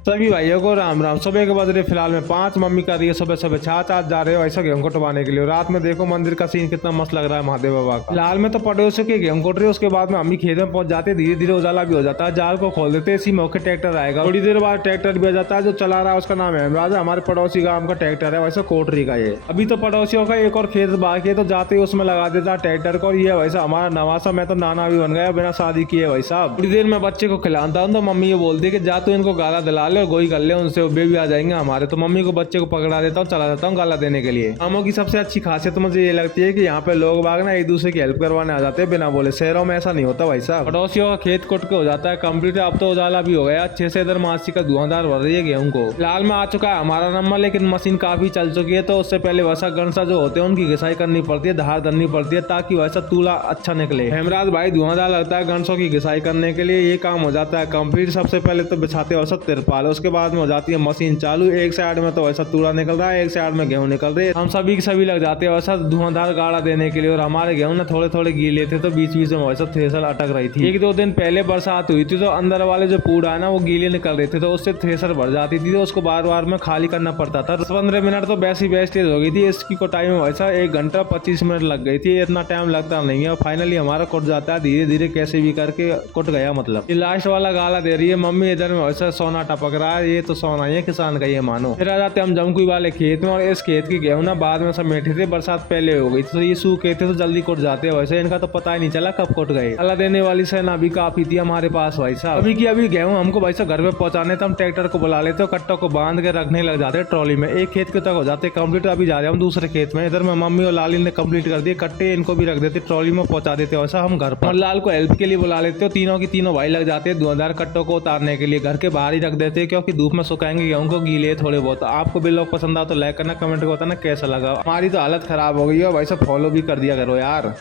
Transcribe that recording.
सभी भाइयों को राम राम। सुबह के बज रहे फिलहाल में 5। मम्मी कर रही है सुबह सुबह छाछ आज जा रहे हो ऐसा गेहूं कटवाने के लिए। रात में देखो मंदिर का सीन कितना मस्त लग रहा है महादेव बाबा का। फिलहाल में तो पड़ोसियों के गेहूं कट रहे हैं, उसके बाद में अम्मी खेत में पहुंच जाते, धीरे धीरे उजाला भी हो जाता है। जाल को खोल देते, इसी मौके ट्रैक्टर आएगा। थोड़ी देर बाद ट्रैक्टर भी आ जाता है। जो चला रहा है उसका नाम है हेमराज, हमारे पड़ोसी गांव का ट्रैक्टर है वैसे कोटरी का ये। अभी तो पड़ोसियों का एक और खेत बाकी है, तो जाते ही उसमें लगा देता ट्रैक्टर को। और ये वैसा हमारा नवासा, मैं तो नाना भी बन गया बिना शादी किए भाई साहब। थोड़ी देर में बच्चे को खिलाता हूँ तो मम्मी ये बोलती है कि जा तू इनको गाला दिला ले और गोई कर ले उनसे, वे भी आ जाएंगे हमारे। तो मम्मी को बच्चे को पकड़ा देता हूँ, चला जाता हूँ गाला देने के लिए। गाँवों की सबसे अच्छी खासियत मुझे ये लगती है कि यहाँ पे लोग बाग ना एक दूसरे की हेल्प करवाने आ जाते हैं बिना बोले। शहरों में ऐसा नहीं होता भाई साहब। पड़ोसियों का खेत कुट के हो जाता है कंप्लीट। अब तो उजाला भी हो गया अच्छे से। इधर मासी का धुआंधार भर रही है गेहूं को। फिलहाल में आ चुका है हमारा नंबर, लेकिन मशीन काफी चल चुकी है, तो उससे पहले वैसा गणसा जो होते हैं उनकी घिसाई करनी पड़ती है, धार धरनी पड़ती है, ताकि वैसा तूला अच्छा निकले। हेमराज भाई धुआंधार लगता है गणसों की घिसाई करने के लिए। ये काम हो जाता है कंप्लीट। सबसे पहले तो बिछाते वैसा तिरपाल, उसके बाद में हो जाती है मशीन चालू। एक साइड में तो वैसा तूड़ा निकल रहा है, एक साइड में गेहूं निकल रहे हैं। हम सभी के सभी लग जाते हैं वैसा धुआंधार गाड़ा देने के लिए। और हमारे गेहूं ना थोड़े थोड़े गीले थे, तो बीच बीच में वैसा थ्रेसर अटक रही थी। एक दो दिन पहले बरसात हुई थी, तो अंदर वाले जो पूड़ा है ना वो गीले निकल रहे थे, तो उससे थ्रेसर भर जाती थी, तो उसको बार बार में खाली करना पड़ता था। 10-15 मिनट तो वैसी वेस्टेज हो गई थी। इसकी कुटाई में वैसा 1 घंटा 25 मिनट लग गई थी। इतना टाइम लगता नहीं है। फाइनली हमारा कुट जाता है धीरे धीरे, कैसे भी करके कुट गया। मतलब ये लास्ट वाला गाला दे रही है मम्मी। इधर में वैसा सोना टपक रहा है। ये तो सोना ही है किसान का, ये मानो। फिर आ जाते हम जमकुई वाले खेत में, और इस खेत की गेहूं ना बाद में सब मेठे थे, बरसात पहले हो गई थी, तो ये सूखे थे तो जल्दी कुट जाते हैं। वैसे इनका तो पता ही नहीं चला कब कुट गए। अल्लाह देने वाली सेना भी काफी थी हमारे पास भाई साहब। अभी की अभी गेहूं हमको भाई साहब घर पे पहुंचाने, तो हम ट्रैक्टर को बुला लेते हैं, कट्टों को बांध के रखने लग जाते हैं ट्रॉली में। एक खेत के तक हो जाते कंप्लीट। अभी जा रहे हैं हम दूसरे खेत में। इधर में मम्मी और लाली ने कंप्लीट कर दिए कट्टे, इनको भी रख देते ट्रॉली में पहुंचा देते। वैसा हम घर पर और लाल को हेल्प के लिए बुला लेते हो। तीनों की तीनों भाई लग जाते हैं धुआंधार कट्टों को उतारने के लिए। घर के बाहर ही रख देते हैं, क्योंकि धूप में सुखाएंगे गेहूं को, गीले थोड़े बहुत। आपको भी लोग पसंद आ तो लाइक करना, कमेंट को बताना कैसा लगा। हमारी तो हालत खराब हो गई है भाई साहब, फॉलो भी कर दिया करो यार।